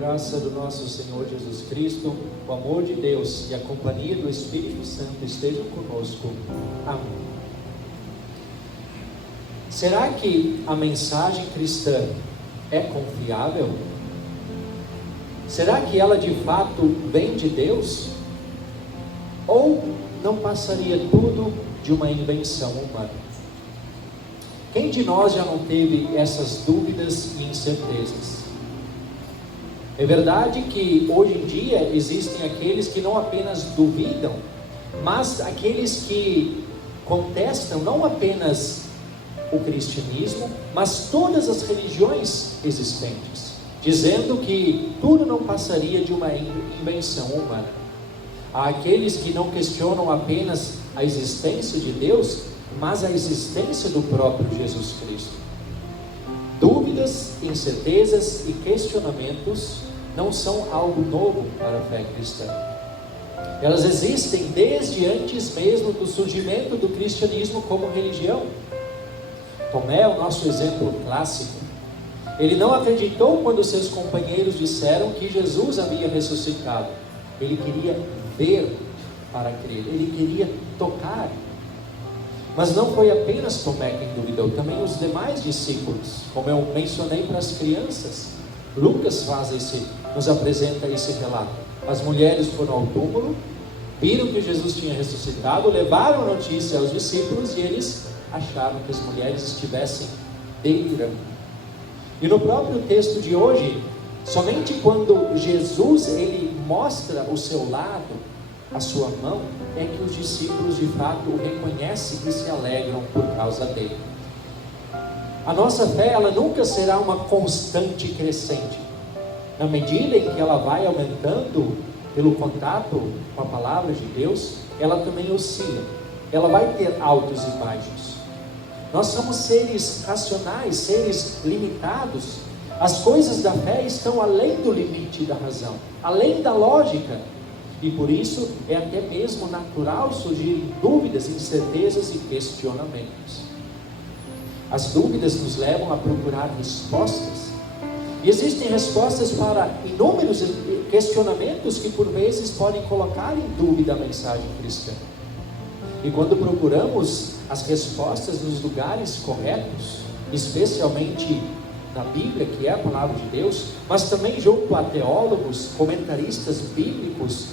graça do nosso Senhor Jesus Cristo, o amor de Deus e a companhia do Espírito Santo estejam conosco. Amém. Será que a mensagem cristã é confiável? Será que ela de fato vem de Deus? Ou não passaria tudo de uma invenção humana? Quem de nós já não teve essas dúvidas e incertezas? É verdade que hoje em dia existem aqueles que não apenas duvidam, mas aqueles que contestam não apenas o cristianismo, mas todas as religiões existentes, dizendo que tudo não passaria de uma invenção humana. Há aqueles que não questionam apenas a existência de Deus, mas a existência do próprio Jesus Cristo. Dúvidas, incertezas e questionamentos não são algo novo para a fé cristã. Elas existem desde antes mesmo do surgimento do cristianismo como religião. Tomé é o nosso exemplo clássico. Ele não acreditou quando seus companheiros disseram que Jesus havia ressuscitado. Ele queria ver para crer, ele queria tocar. Mas não foi apenas Tomé quem duvidou, também os demais discípulos, como eu mencionei para as crianças. Lucas nos apresenta esse relato. As mulheres foram ao túmulo, viram que Jesus tinha ressuscitado, levaram a notícia aos discípulos e eles acharam que as mulheres estivessem delirando. E no próprio texto de hoje, somente quando Jesus ele mostra o seu lado, a sua mão, é que os discípulos de fato o reconhecem e se alegram por causa dele. A nossa fé, ela nunca será uma constante crescente. Na medida em que ela vai aumentando pelo contato com a palavra de Deus, ela também oscila. Ela vai ter altos e baixos. Nós somos seres racionais, seres limitados. As coisas da fé estão além do limite da razão, além da lógica. E por isso é até mesmo natural surgirem dúvidas, incertezas e questionamentos. As dúvidas nos levam a procurar respostas. E existem respostas para inúmeros questionamentos que por vezes podem colocar em dúvida a mensagem cristã. E quando procuramos as respostas nos lugares corretos, especialmente na Bíblia, que é a palavra de Deus, mas também junto a teólogos, comentaristas bíblicos,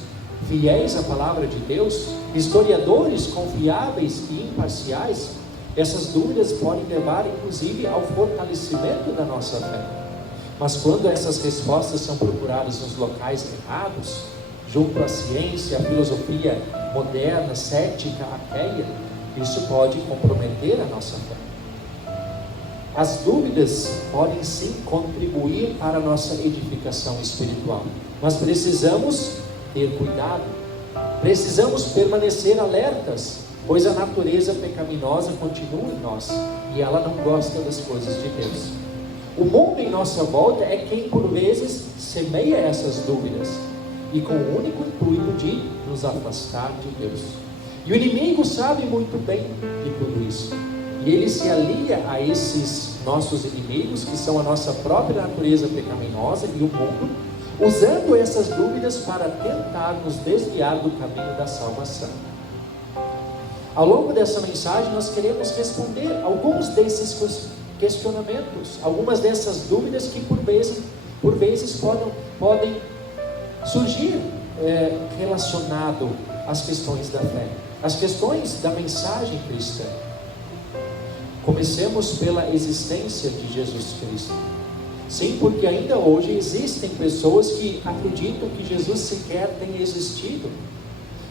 fiéis à palavra de Deus, historiadores confiáveis e imparciais, essas dúvidas podem levar inclusive ao fortalecimento da nossa fé. Mas quando essas respostas são procuradas nos locais errados, junto à ciência, à filosofia moderna, cética, ateia, isso pode comprometer a nossa fé. As dúvidas podem sim contribuir para a nossa edificação espiritual, mas precisamos ter cuidado, precisamos permanecer alertas, pois a natureza pecaminosa continua em nós e ela não gosta das coisas de Deus. O mundo em nossa volta é quem por vezes semeia essas dúvidas e com o único intuito de nos afastar de Deus. E o inimigo sabe muito bem de tudo isso. E ele se alia a esses nossos inimigos, que são a nossa própria natureza pecaminosa e o mundo, usando essas dúvidas para tentar nos desviar do caminho da salvação. Ao longo dessa mensagem nós queremos responder alguns desses questionamentos, algumas dessas dúvidas que por vezes podem surgir relacionado às questões da fé, às questões da mensagem cristã. Comecemos pela existência de Jesus Cristo. Sim, porque ainda hoje existem pessoas que acreditam que Jesus sequer tenha existido.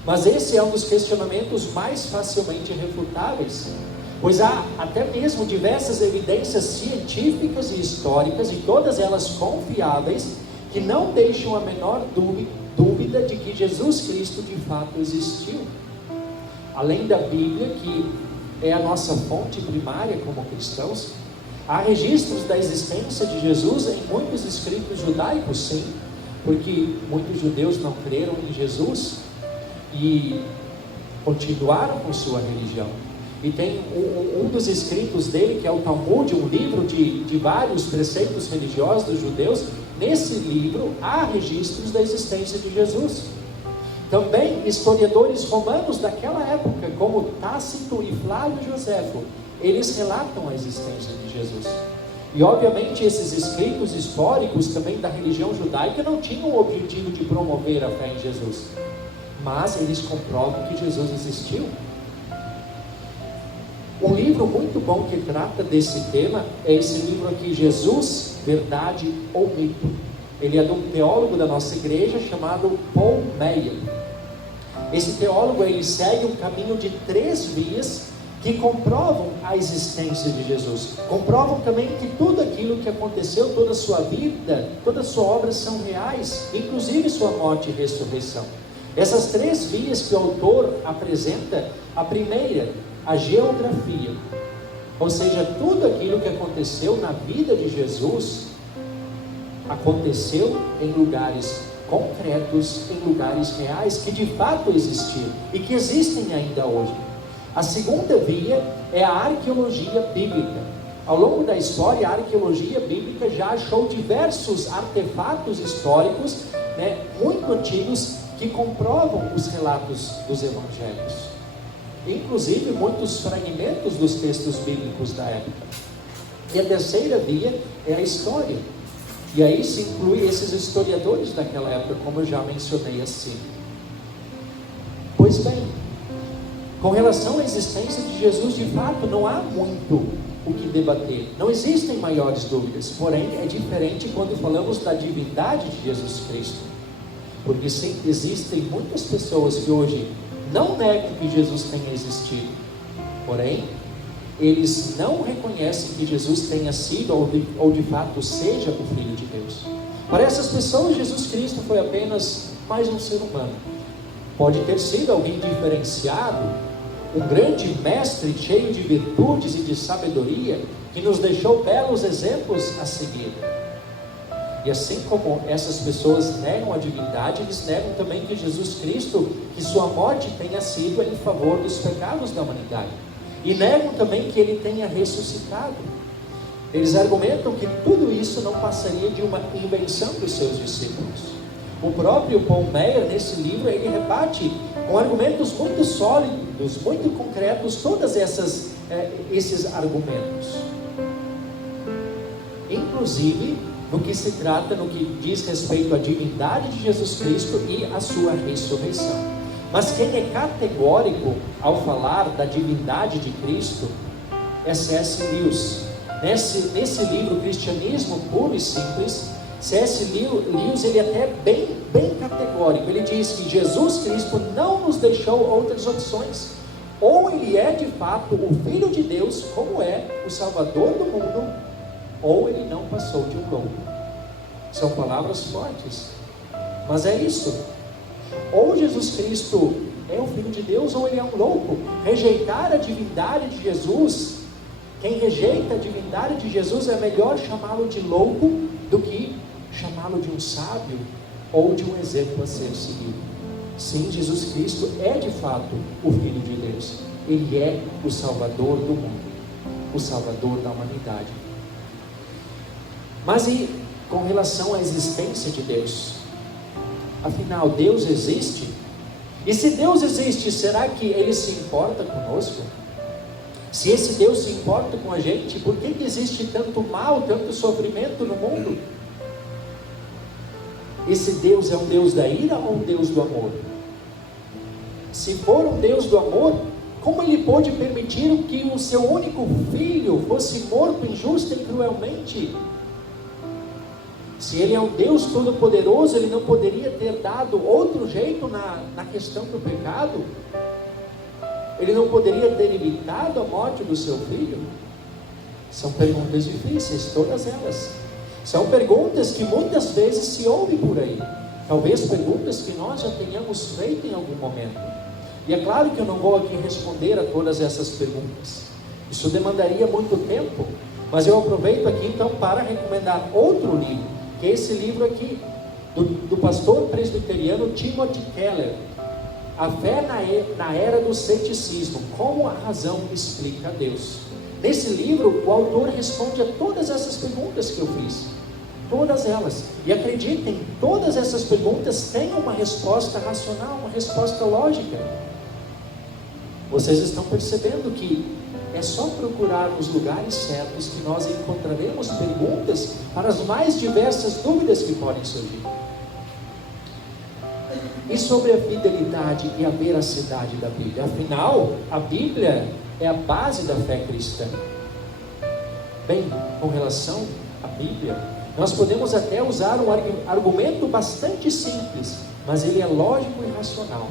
Mas esse é um dos questionamentos mais facilmente refutáveis, pois há até mesmo diversas evidências científicas e históricas, e todas elas confiáveis, que não deixam a menor dúvida de que Jesus Cristo de fato existiu. Além da Bíblia, que é a nossa fonte primária como cristãos, há registros da existência de Jesus em muitos escritos judaicos, sim, porque muitos judeus não creram em Jesus e continuaram com sua religião. E tem um dos escritos dele, que é o Talmud, um livro de vários preceitos religiosos dos judeus, nesse livro há registros da existência de Jesus. Também historiadores romanos daquela época, como Tácito e Flávio Joséfo, eles relatam a existência de Jesus. E obviamente esses escritos históricos também da religião judaica não tinham o objetivo de promover a fé em Jesus, mas eles comprovam que Jesus existiu. Um livro muito bom que trata desse tema é esse livro aqui, Jesus, Verdade ou Mito. Ele é de um teólogo da nossa igreja chamado Paul Meyer. Esse teólogo, ele segue um caminho de 3 vias que comprovam a existência de Jesus. Comprovam também que tudo aquilo que aconteceu, toda a sua vida, toda a sua obra são reais, inclusive sua morte e ressurreição. Essas 3 vias que o autor apresenta, a primeira, a geografia. Ou seja, tudo aquilo que aconteceu na vida de Jesus, aconteceu em lugares concretos, em lugares reais, que de fato existiram e que existem ainda hoje. A segunda via é a arqueologia bíblica. Ao longo da história, a arqueologia bíblica já achou diversos artefatos históricos, muito antigos, que comprovam os relatos dos evangelhos. Inclusive muitos fragmentos dos textos bíblicos da época. E a terceira via é a história. E aí se inclui esses historiadores daquela época, como eu já mencionei acima. Pois bem, com relação à existência de Jesus, de fato, não há muito o que debater. Não existem maiores dúvidas. Porém, é diferente quando falamos da divindade de Jesus Cristo. Porque sim, existem muitas pessoas que hoje não negam que Jesus tenha existido. Porém, eles não reconhecem que Jesus tenha sido ou de fato seja o Filho de Deus. Para essas pessoas, Jesus Cristo foi apenas mais um ser humano. Pode ter sido alguém diferenciado, um grande mestre cheio de virtudes e de sabedoria, que nos deixou belos exemplos a seguir. E assim como essas pessoas negam a divindade, eles negam também que Jesus Cristo, que sua morte tenha sido em favor dos pecados da humanidade. E negam também que ele tenha ressuscitado. Eles argumentam que tudo isso não passaria de uma invenção dos seus discípulos. O próprio Paul Meyer, nesse livro, ele rebate com argumentos muito sólidos, muito concretos, todos esses argumentos. Inclusive, no que se trata, no que diz respeito à divindade de Jesus Cristo e à sua ressurreição. Mas quem é categórico ao falar da divindade de Cristo é C.S. Lewis. Nesse livro, Cristianismo Puro e Simples, C.S. Lewis, ele é até bem categórico. Ele diz que Jesus Cristo não nos deixou outras opções. Ou ele é de fato o Filho de Deus, como é o Salvador do mundo, ou ele não passou de um louco. São palavras fortes, mas é isso. Ou Jesus Cristo é o Filho de Deus, ou ele é um louco. Rejeitar a divindade de Jesus, quem rejeita a divindade de Jesus, é melhor chamá-lo de louco do que chamá-lo de um sábio ou de um exemplo a ser seguido. Sim, Jesus Cristo é de fato o Filho de Deus. Ele é o Salvador do mundo, o Salvador da humanidade. Mas e com relação à existência de Deus? Afinal, Deus existe? E se Deus existe, será que Ele se importa conosco? Se esse Deus se importa com a gente, por que existe tanto mal, tanto sofrimento no mundo? Esse Deus é um Deus da ira ou um Deus do amor? Se for um Deus do amor, como Ele pôde permitir que o seu único filho fosse morto injusta e cruelmente? Se Ele é um Deus todo-poderoso, Ele não poderia ter dado outro jeito na questão do pecado? Ele não poderia ter evitado a morte do seu filho? São perguntas difíceis, todas elas. São perguntas que muitas vezes se ouvem por aí. Talvez perguntas que nós já tenhamos feito em algum momento. E é claro que eu não vou aqui responder a todas essas perguntas. Isso demandaria muito tempo. Mas eu aproveito aqui então para recomendar outro livro, que é esse livro aqui, do pastor presbiteriano Timothy Keller, A Fé na Era do Ceticismo, como a razão explica Deus. Nesse livro, o autor responde a todas essas perguntas que eu fiz, todas elas, E acreditem, todas essas perguntas têm uma resposta racional, uma resposta lógica. Vocês estão percebendo que é só procurar nos lugares certos que nós encontraremos perguntas para as mais diversas dúvidas que podem surgir. E sobre a fidelidade e a veracidade da Bíblia? Afinal, a Bíblia é a base da fé cristã. Bem, com relação à Bíblia, nós podemos até usar um argumento bastante simples, mas ele é lógico e racional.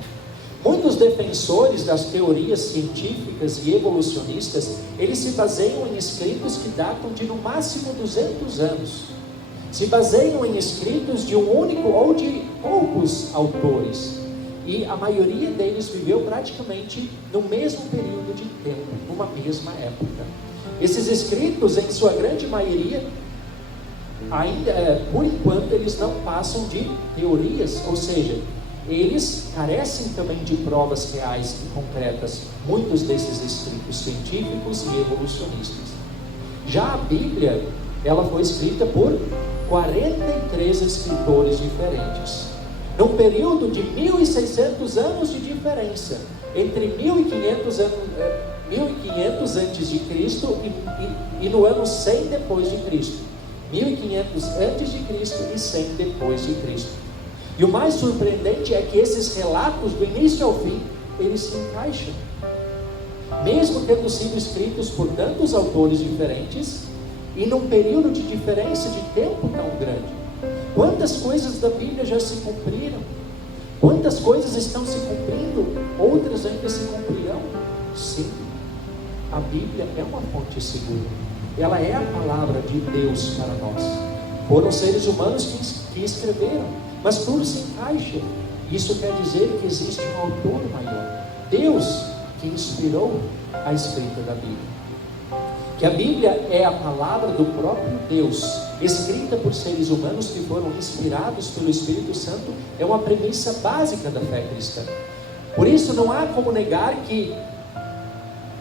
Muitos defensores das teorias científicas e evolucionistas, eles se baseiam em escritos que datam de no máximo 200 anos. Se baseiam em escritos de um único ou de poucos autores. E a maioria deles viveu praticamente no mesmo período de tempo, numa mesma época. Esses escritos, em sua grande maioria, ainda, por enquanto, eles não passam de teorias, ou seja, eles carecem também de provas reais e concretas, muitos desses escritos científicos e evolucionistas. Já a Bíblia, ela foi escrita por 43 escritores diferentes, num período de 1.600 anos de diferença, entre 1.500 antes de Cristo e no ano 100 depois de Cristo. 1.500 antes de Cristo e 100 depois de Cristo. E o mais surpreendente é que esses relatos, do início ao fim, eles se encaixam. Mesmo tendo sido escritos por tantos autores diferentes, e num período de diferença de tempo tão grande. Quantas coisas da Bíblia já se cumpriram? Quantas coisas estão se cumprindo? Outras ainda se cumprirão? Sim, a Bíblia é uma fonte segura. Ela é a palavra de Deus para nós. Foram seres humanos que escreveram, mas tudo se encaixa. Isso quer dizer que existe um autor maior, Deus, que inspirou a escrita da Bíblia. Que a Bíblia é a palavra do próprio Deus, escrita por seres humanos que foram inspirados pelo Espírito Santo, é uma premissa básica da fé cristã. Por isso não há como negar que,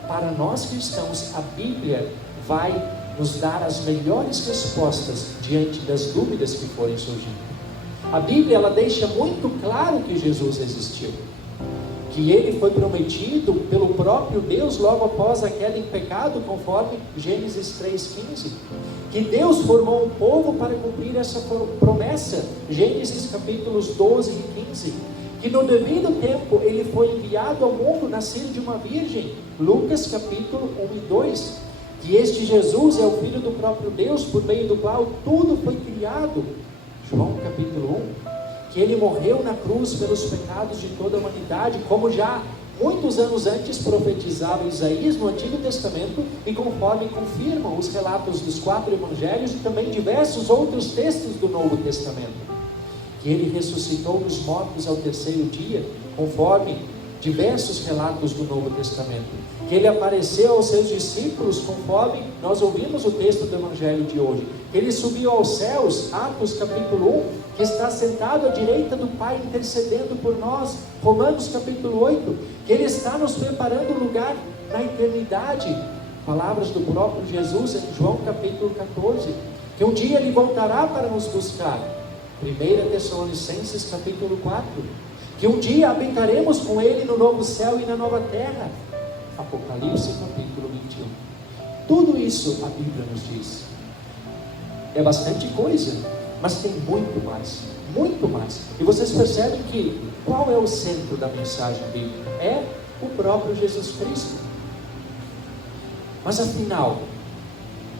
para nós cristãos, a Bíblia vai nos dar as melhores respostas diante das dúvidas que forem surgindo. A Bíblia, ela deixa muito claro que Jesus existiu, que ele foi prometido pelo próprio Deus logo após a queda em pecado, conforme Gênesis 3,15, que Deus formou um povo para cumprir essa promessa, Gênesis capítulos 12 e 15, que no devido tempo ele foi enviado ao mundo, nascido de uma virgem, Lucas capítulo 1 e 2, que este Jesus é o Filho do próprio Deus, por meio do qual tudo foi criado, João capítulo 1, que ele morreu na cruz pelos pecados de toda a humanidade, como já muitos anos antes profetizava Isaías no Antigo Testamento, e conforme confirmam os relatos dos 4 evangelhos e também diversos outros textos do Novo Testamento, que ele ressuscitou dos mortos ao 3º dia, conforme diversos relatos do Novo Testamento, que ele apareceu aos seus discípulos, conforme nós ouvimos o texto do Evangelho de hoje, que ele subiu aos céus, Atos capítulo 1, que está sentado à direita do Pai intercedendo por nós, Romanos capítulo 8, que ele está nos preparando um lugar na eternidade, palavras do próprio Jesus em João capítulo 14, que um dia ele voltará para nos buscar, 1 Tessalonicenses capítulo 4, que um dia habitaremos com ele no novo céu e na nova terra, Apocalipse capítulo 21. Tudo isso a Bíblia nos diz. É bastante coisa, mas tem muito mais, muito mais. E vocês percebem que qual é o centro da mensagem bíblica? É o próprio Jesus Cristo. Mas afinal,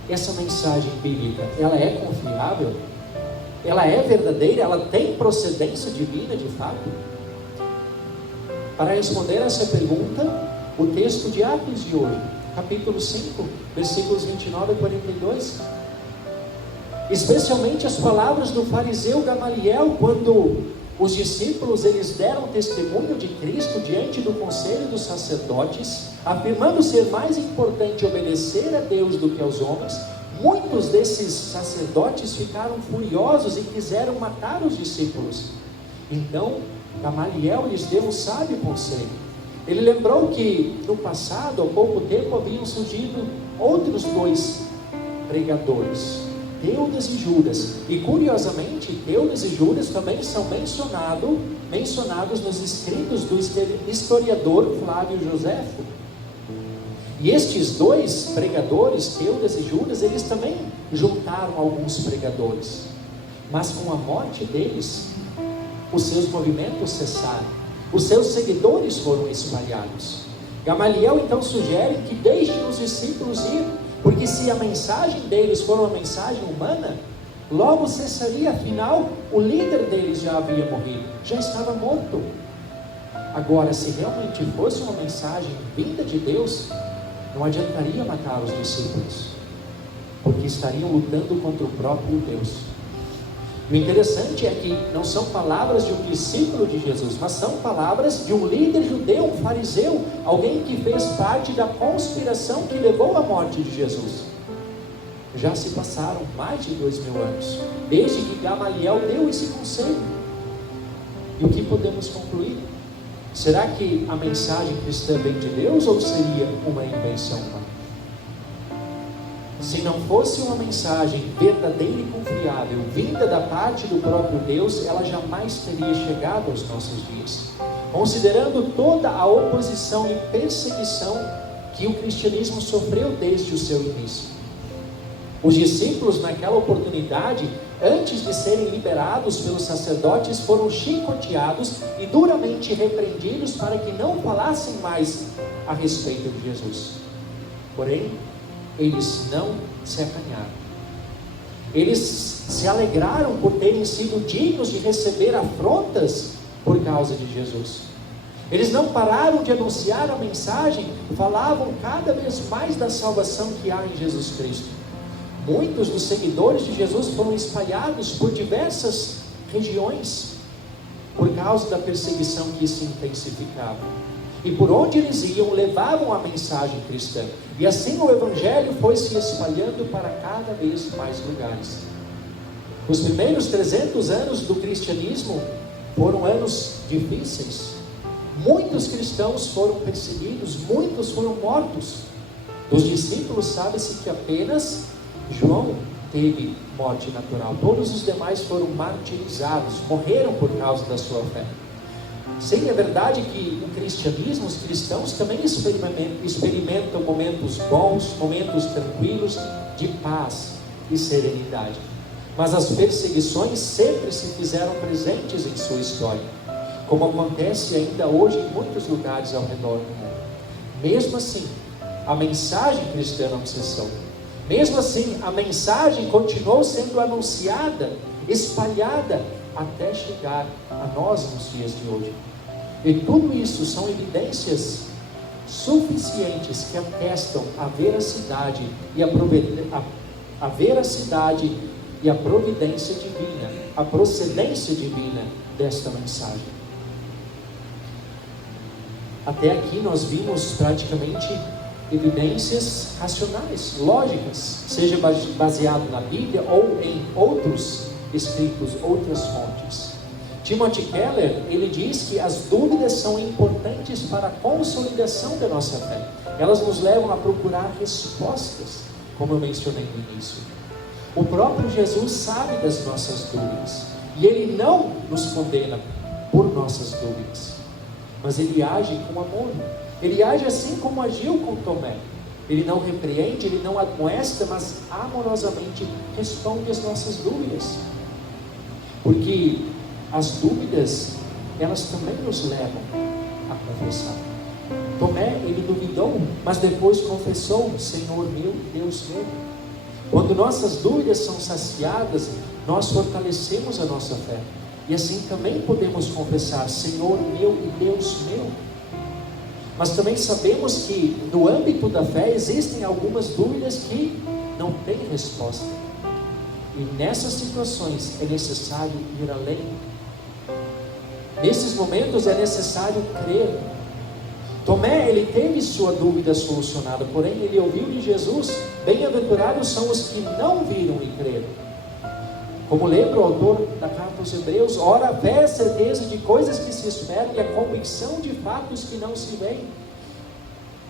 essa mensagem bíblica, ela é confiável? Ela é verdadeira? Ela tem procedência divina de fato? Para responder essa pergunta, o texto de Atos de hoje, capítulo 5, versículos 29 a 42, especialmente as palavras do fariseu Gamaliel, quando os discípulos eles deram testemunho de Cristo diante do conselho dos sacerdotes, afirmando ser mais importante obedecer a Deus do que aos homens. Muitos desses sacerdotes ficaram furiosos e quiseram matar os discípulos. Então Gamaliel lhes deu um sábio conselho. Ele lembrou que no passado, há pouco tempo, haviam surgido outros 2 pregadores, Teudas e Judas. E curiosamente, Teudas e Judas também são mencionados nos escritos do historiador Flávio Joséfo. E estes dois pregadores, Teudas e Judas, eles também juntaram alguns pregadores. Mas com a morte deles, os seus movimentos cessaram. Os seus seguidores foram espalhados. Gamaliel então sugere que deixem os discípulos ir, porque se a mensagem deles for uma mensagem humana, logo cessaria, afinal, o líder deles já havia morrido, já estava morto. Agora, se realmente fosse uma mensagem vinda de Deus, não adiantaria matar os discípulos, porque estariam lutando contra o próprio Deus. E o interessante é que não são palavras de um discípulo de Jesus, mas são palavras de um líder judeu, um fariseu, alguém que fez parte da conspiração que levou à morte de Jesus. Já se passaram mais de 2000 anos, desde que Gamaliel deu esse conselho. E o que podemos concluir? Será que a mensagem cristã vem de Deus ou seria uma invenção humana? Se não fosse uma mensagem verdadeira e confiável, vinda da parte do próprio Deus, ela jamais teria chegado aos nossos dias. Considerando toda a oposição e perseguição que o cristianismo sofreu desde o seu início. Os discípulos, naquela oportunidade, antes de serem liberados pelos sacerdotes, foram chicoteados e duramente repreendidos para que não falassem mais a respeito de Jesus. Porém, eles não se acanharam. Eles se alegraram por terem sido dignos de receber afrontas por causa de Jesus. Eles não pararam de anunciar a mensagem, falavam cada vez mais da salvação que há em Jesus Cristo. Muitos dos seguidores de Jesus foram espalhados por diversas regiões, por causa da perseguição que se intensificava. E por onde eles iam, levavam a mensagem cristã. E assim o Evangelho foi se espalhando para cada vez mais lugares. Os primeiros 300 anos do cristianismo foram anos difíceis. Muitos cristãos foram perseguidos, muitos foram mortos. Dos discípulos sabe-se que apenas João teve morte natural. Todos os demais foram martirizados, morreram por causa da sua fé. Sim, é verdade que o cristianismo, os cristãos também experimentam momentos bons, momentos tranquilos, de paz e serenidade. Mas as perseguições sempre se fizeram presentes em sua história, como acontece ainda hoje em muitos lugares ao redor do mundo. Mesmo assim, a mensagem cristã não cessou. Mesmo assim, a mensagem continuou sendo anunciada, espalhada, até chegar a nós nos dias de hoje. E tudo isso são evidências suficientes que atestam a veracidade e a providência divina, a procedência divina desta mensagem. Até aqui nós vimos praticamente evidências racionais, lógicas, seja baseado na Bíblia ou em outros escritos, outras fontes. Timothy Keller, ele diz que as dúvidas são importantes para a consolidação da nossa fé. Elas nos levam a procurar respostas, como eu mencionei no início. O próprio Jesus sabe das nossas dúvidas, e Ele não nos condena por nossas dúvidas, mas Ele age com amor. Ele age assim como agiu com Tomé. Ele não repreende, Ele não admoesta, mas amorosamente responde às nossas dúvidas. Porque as dúvidas, elas também nos levam a confessar. Tomé, ele duvidou, mas depois confessou: Senhor meu e Deus meu. Quando nossas dúvidas são saciadas, nós fortalecemos a nossa fé. E assim também podemos confessar: Senhor meu e Deus meu. Mas também sabemos que no âmbito da fé existem algumas dúvidas que não têm resposta. E nessas situações é necessário ir além. Nesses momentos é necessário crer. Tomé, ele teve sua dúvida solucionada, porém ele ouviu de Jesus: bem-aventurados são os que não viram e creram. Como lembra o autor da carta aos Hebreus: ora, a fé é a certeza de coisas que se esperam e a convicção de fatos que não se veem.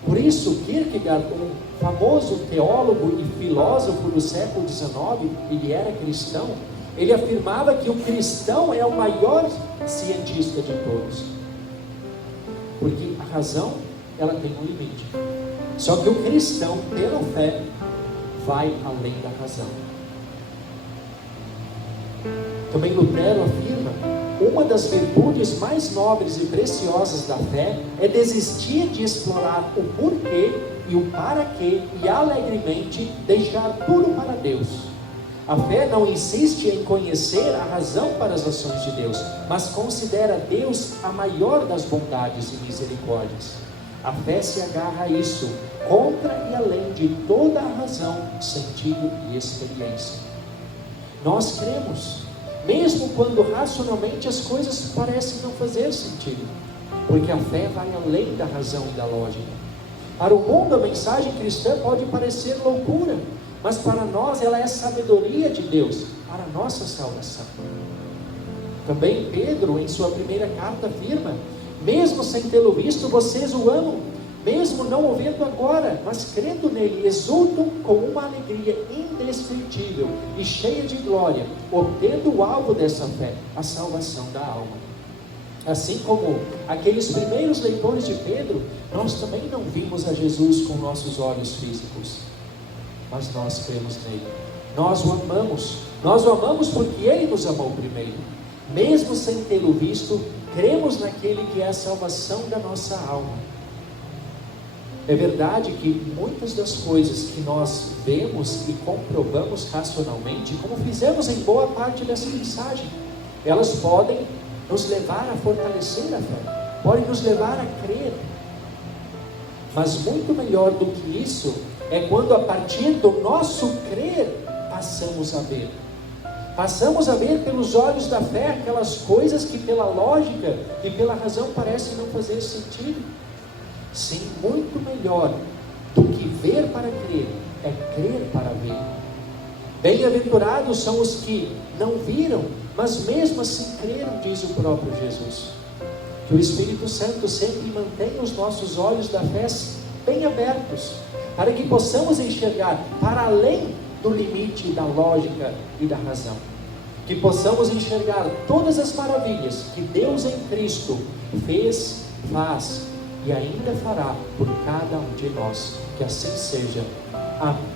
Por isso, Kierkegaard, um famoso teólogo e filósofo do século XIX, ele era cristão, ele afirmava que o cristão é o maior cientista de todos. Porque a razão, ela tem um limite. Só que o cristão, pela fé, vai além da razão. Também Lutero afirma: uma das virtudes mais nobres e preciosas da fé é desistir de explorar o porquê e o para quê e alegremente deixar tudo para Deus. A fé não insiste em conhecer a razão para as ações de Deus, mas considera Deus a maior das bondades e misericórdias. A fé se agarra a isso, contra e além de toda a razão, sentido e experiência. Nós cremos, mesmo quando racionalmente as coisas parecem não fazer sentido, porque a fé vai além da razão e da lógica. Para o mundo, a mensagem cristã pode parecer loucura, mas para nós ela é sabedoria de Deus, para a nossa salvação. Também Pedro, em sua primeira carta, afirma: mesmo sem tê-lo visto, vocês o amam, mesmo não o vendo agora, mas crendo nele, exultam com uma alegria indescritível e cheia de glória, obtendo o alvo dessa fé, a salvação da alma. Assim como aqueles primeiros leitores de Pedro, nós também não vimos a Jesus com nossos olhos físicos, mas nós cremos nele. Nós o amamos porque ele nos amou primeiro. Mesmo sem tê-lo visto, cremos naquele que é a salvação da nossa alma. É verdade que muitas das coisas que nós vemos e comprovamos racionalmente, como fizemos em boa parte dessa mensagem, elas podem nos levar a fortalecer a fé, podem nos levar a crer. Mas muito melhor do que isso é quando, a partir do nosso crer, passamos a ver. Passamos a ver pelos olhos da fé aquelas coisas que pela lógica e pela razão parecem não fazer sentido. Sim, muito melhor do que ver para crer, é crer para ver. Bem-aventurados são os que não viram, mas mesmo assim creram, diz o próprio Jesus. Que o Espírito Santo sempre mantenha os nossos olhos da fé bem abertos, para que possamos enxergar para além do limite da lógica e da razão. Que possamos enxergar todas as maravilhas que Deus em Cristo fez, faz e ainda fará por cada um de nós. Que assim seja. Amém.